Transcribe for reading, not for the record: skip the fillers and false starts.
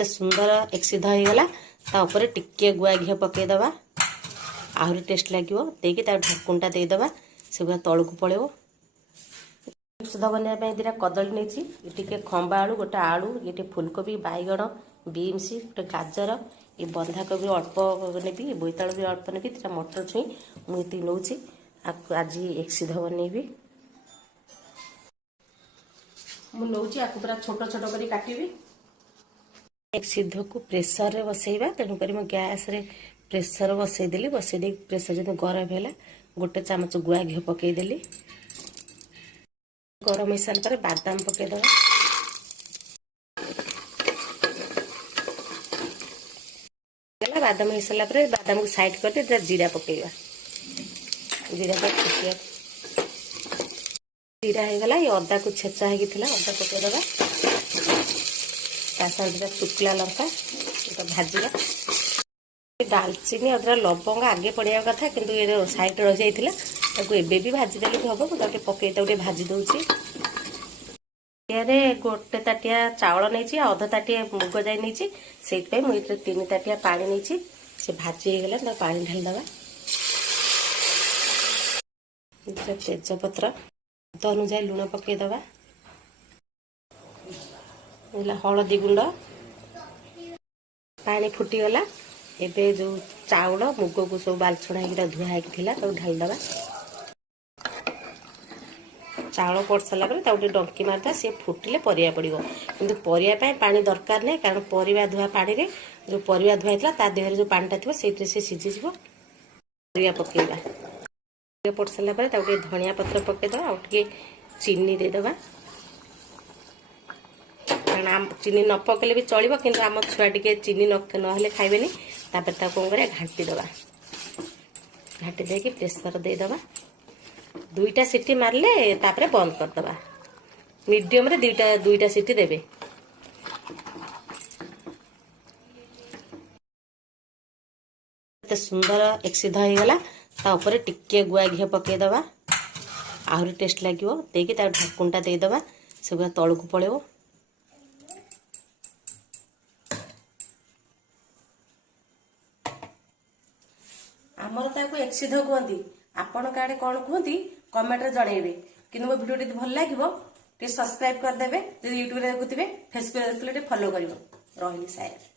एत सुंदर एक सिद्ध हो गला तापर टिके गुआ घी पकईदबा आहरी टेस्ट लगे देकी ढाकुणटा देदबा से गुआ तल को पड़े सिद्ध बनवाई दीटा कदली नहीं टे खंबा आलू गोटे आलू ये फुलकोबी बैगण बीन्स गोटे गाजर ये बंधाकोबी अल्प नेबी बोईतालु भी अल्प नेबी दीटा मटर छुई मुझे नौची आज एक सिद्ध बनइबी मुझे पूरा छोट छोट कर काटिबी एक सिद्ध को प्रेसर रे बसैबा तेणुक गैस रे प्रेसर बसईदेली बसई प्रेसर जो गरम है गोटे चामच गुआ घी पकईदेली गरम हो सारा पर बादाम पकईदबा बादाम हो सारा पर बादाम को साइड कर जीरा पकईबा जीरा फुटिया जीरा हो गला ये अदा को छेचा होगी अदा पकईदबा साथ शुक्ला लंका भाजवा दालचीनी अदरा लवंग आगे पड़िया कथा किंतु ये साइड रही जाता भी भाजीदेले भी हम मुझे पकई गोटे भाजी दूसरी गोटे ताटिया चाउल नहीं अध ताटिया मुग जाई नहीं से मुझे 3 ताटिया पानी नहीं से भाजी हो गला पानी ढालीदबा तेजपत्र तो अनुसार लुण पकईदबा हलदी गुंड पानी फुटीगला एबे जो चाउल मुग को सब बालछड़ा धुआ ढालीदबा चाउल पड़ सारा पर डंकी मारदा सी फुटिले परिया पड़ो कि परिया पानी दरकार नहीं कारण परिया धुआ पानी रे जो परिया धुआ होता ता देहरे जो पानीटा थी से सीझीज परिया पकईबा पड़ सारा पर धनिया पत्र पकईदबा आ चीनी देदबा कारण चीनी न पकड़े भी चलो कि आम छुआ टे चीनी ना खाइबेनी तापर कौन कर घाटी दबा घाटी देकी प्रेसर देदबा 2टा सीटी मारले तापर बंद करदबा मीडियम रे 2टा सीटी देबे सुंदर एक सिद्ध हो गला तापर टिके गुआ घी पकईदबा आहरी टेस्ट लगे देकी ढाकुणटा देदबा से गुआ तल को पड़े आमर ताको एक सिद्ध कहती आपण आड़े कौन कहती कमेंट रे जनइबे कि मो वीडियो भल लगे सब्सक्राइब करदे यूट्यूब देखुवे फेसबुक देखुले फॉलो कर रही सायर।